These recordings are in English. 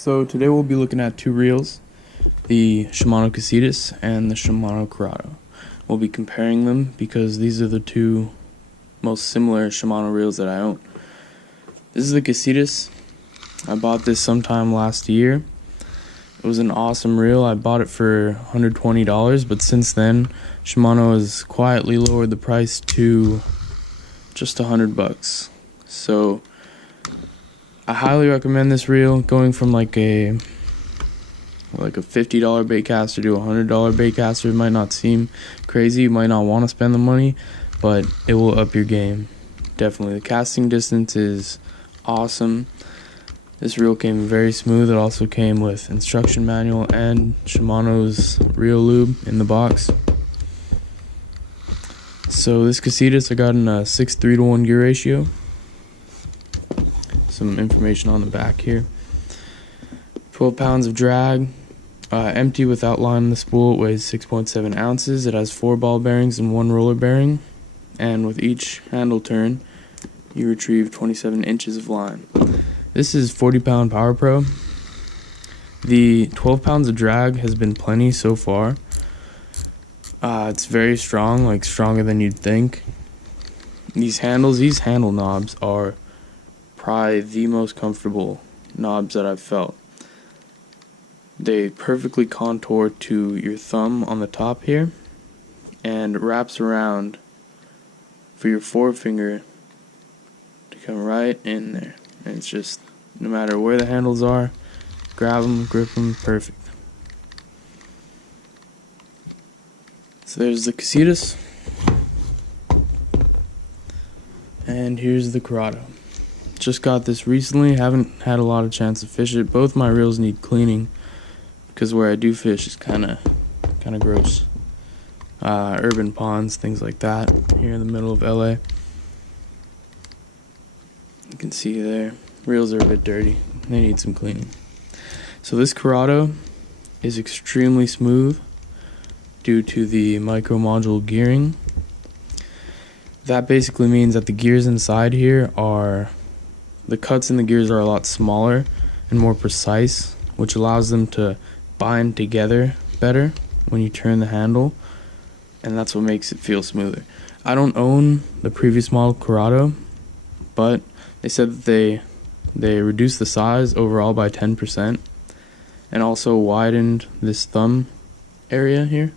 So today we'll be looking at two reels, the Shimano Casitas and the Shimano Curado. We'll be comparing them because these are the two most similar Shimano reels that I own. This is the Casitas. I bought this sometime last year. It was an awesome reel. I bought it for $120, but since then Shimano has quietly lowered the price to just $100. So I highly recommend this reel. Going from like a $50 baitcaster to a $100 baitcaster might not seem crazy. You might not want to spend the money, but it will up your game. Definitely. The casting distance is awesome. This reel came very smooth. It also came with instruction manual and Shimano's reel lube in the box. So this Casitas, I got in a 6:3-to-1 gear ratio. Some information on the back here. 12 pounds of drag. Empty without line in the spool. It weighs 6.7 ounces. It has 4 ball bearings and 1 roller bearing. And with each handle turn, you retrieve 27 inches of line. This is 40-pound Power Pro. The 12 pounds of drag has been plenty so far. It's very strong, like stronger than you'd think. These handle knobs are probably the most comfortable knobs that I've felt. They perfectly contour to your thumb on the top here and wraps around for your forefinger to come right in there. And it's just, no matter where the handles are, grab them, grip them, perfect. So there's the Casitas, and here's the Curado. Just got this recently, haven't had a lot of chance to fish it. Both my reels need cleaning because where I do fish is kind of gross. Urban ponds, things like that, here in the middle of LA. You can see there, reels are a bit dirty. They need some cleaning. So this Curado is extremely smooth due to the micro module gearing. That basically means that the gears inside here the cuts in the gears are a lot smaller and more precise, which allows them to bind together better when you turn the handle, and that's what makes it feel smoother. I don't own the previous model Curado, but they said that they reduced the size overall by 10% and also widened this thumb area here,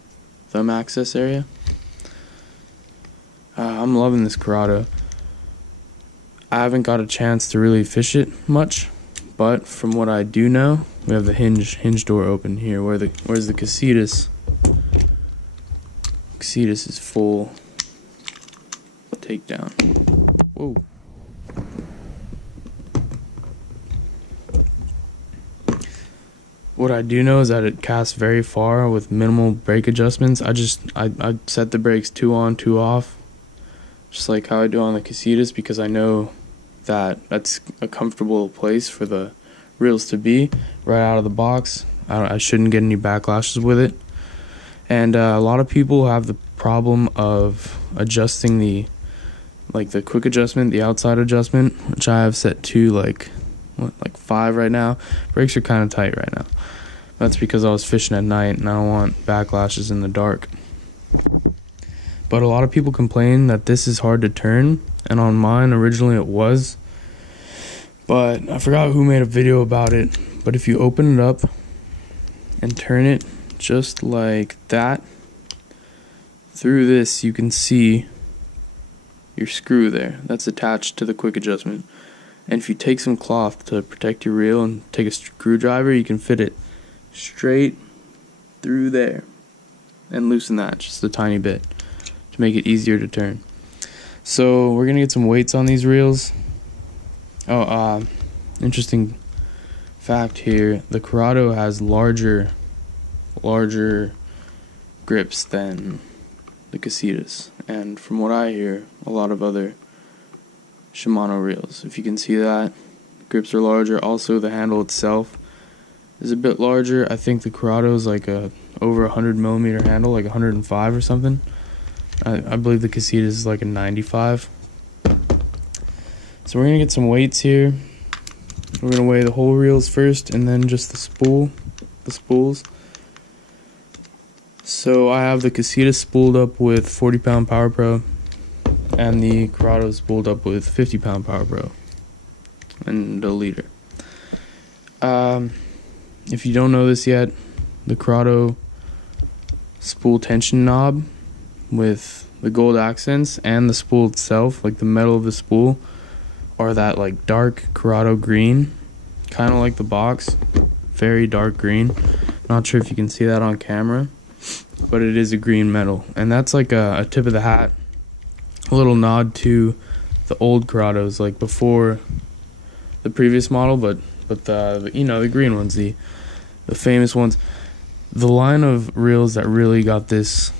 thumb access area. I'm loving this Curado. I haven't got a chance to really fish it much, but from what I do know, we have the hinge door open here. Where's the Casitas? Casitas is full takedown. Whoa. What I do know is that it casts very far with minimal brake adjustments. I set the brakes 2 on, 2 off, just like how I do on the Casitas, because I know that that's a comfortable place for the reels to be right out of the box. I shouldn't get any backlashes with it. And a lot of people have the problem of adjusting the quick adjustment, the outside adjustment, which I have set to like 5 right now. Brakes are kind of tight right now. That's because I was fishing at night and I don't want backlashes in the dark. But a lot of people complain that this is hard to turn, and on mine originally it was, but I forgot who made a video about it. But if you open it up and turn it just like that, through this you can see your screw there that's attached to the quick adjustment. And if you take some cloth to protect your reel and take a screwdriver, you can fit it straight through there and loosen that just a tiny bit to make it easier to turn. So we're gonna get some weights on these reels. Interesting fact here, the Curado has larger grips than the Casitas, and from what I hear, a lot of other Shimano reels. If you can see that, grips are larger. Also, the handle itself is a bit larger. I think the Curado is like over 100 millimeter handle, like 105 or something. I believe the Casitas is like a 95. So we're gonna get some weights here. We're gonna weigh the whole reels first, and then just the spools. So I have the Casitas spooled up with 40-pound Power Pro, and the Curado spooled up with 50-pound Power Pro, and a leader. If you don't know this yet, the Curado spool tension knob with the gold accents and the spool itself, like the metal of the spool, are that like dark Curado green, kind of like the box, very dark green. Not sure if you can see that on camera, but it is a green metal, and that's like a tip of the hat, a little nod to the old Curados, like before the previous model, but the you know, the green ones, the famous ones. The line of reels that really got this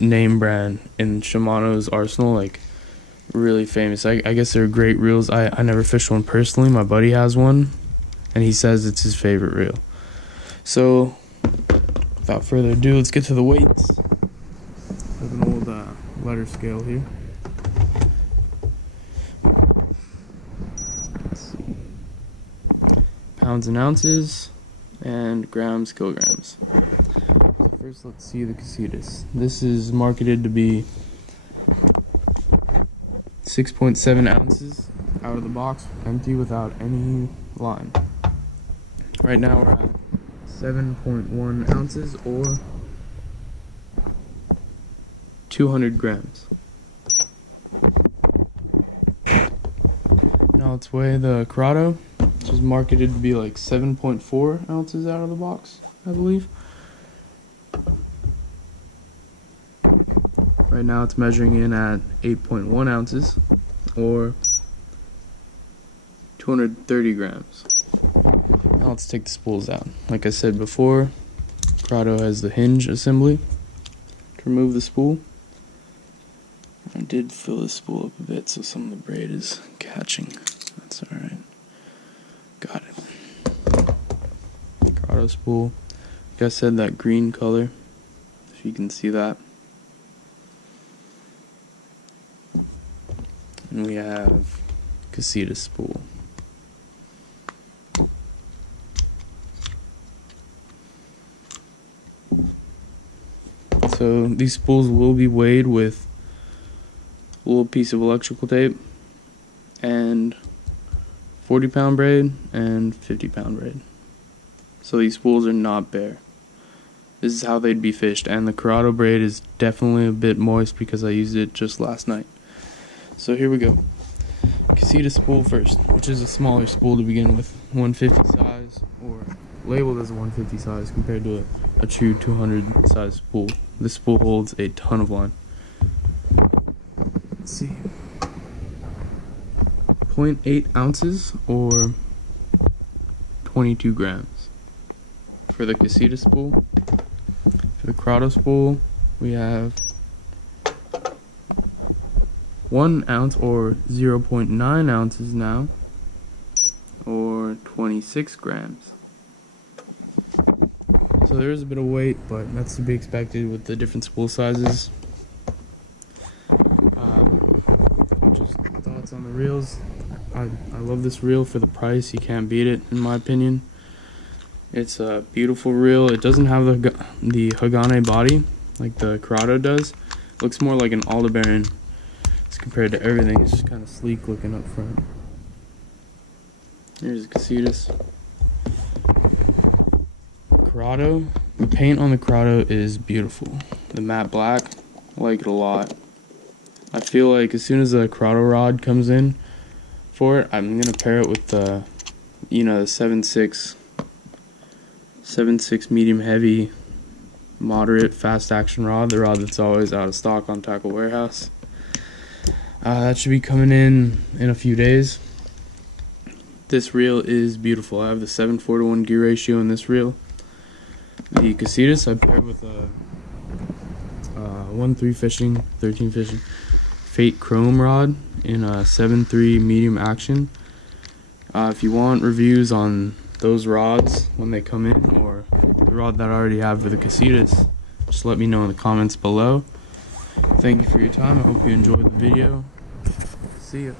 name brand in Shimano's arsenal, like really famous. I guess they're great reels. I never fished one personally. My buddy has one, and he says it's his favorite reel. So without further ado, let's get to the weights. I have an old letter scale here. Let's see. Pounds and ounces, and grams, kilograms. So first, let's see the Casitas. This is marketed to be 6.7 ounces out of the box, empty, without any line. Right now we're at 7.1 ounces, or 200 grams. Now let's weigh the Curado, which is marketed to be like 7.4 ounces out of the box, I believe. Right now it's measuring in at 8.1 ounces, or 230 grams. Now let's take the spools out. Like I said before, Curado has the hinge assembly to remove the spool. I did fill the spool up a bit, so some of the braid is catching. That's alright. Got it. Curado spool. Like I said, that green color, if you can see that. And we have Casitas spool. So these spools will be weighed with a little piece of electrical tape and 40-pound braid and 50-pound braid. So these spools are not bare. This is how they'd be fished, and the Curado braid is definitely a bit moist because I used it just last night. So here we go. Casitas spool first, which is a smaller spool to begin with, 150 size, or labeled as a 150 size compared to a true 200 size spool. This spool holds a ton of line. Let's see. 0.8 ounces, or 22 grams. For the Casitas spool. For the Curado spool, we have 1 ounce, or 0.9 ounces now, or 26 grams. So there is a bit of weight, but that's to be expected with the different spool sizes. Just thoughts on the reels. I love this reel for the price. You can't beat it, in my opinion. It's a beautiful reel. It doesn't have the Hagane body like the Curado does. It looks more like an Aldebaran as compared to everything. It's just kind of sleek looking up front. Here's the Casitas. Curado. The paint on the Curado is beautiful. The matte black, I like it a lot. I feel like as soon as the Curado rod comes in for it, I'm gonna pair it with the, you know, the 7.6 medium heavy moderate fast action rod, the rod that's always out of stock on Tackle Warehouse. That should be coming in a few days. This reel is beautiful. I have the 7:4:1 gear ratio in this reel. The Casitas I paired with a 1-3 fishing, 13 fishing Fate Chrome rod in a 7.3 medium action. If you want reviews on those rods when they come in, or the rod that I already have for the Casitas, just let me know in the comments below. Thank you for your time. I hope you enjoyed the video. See ya.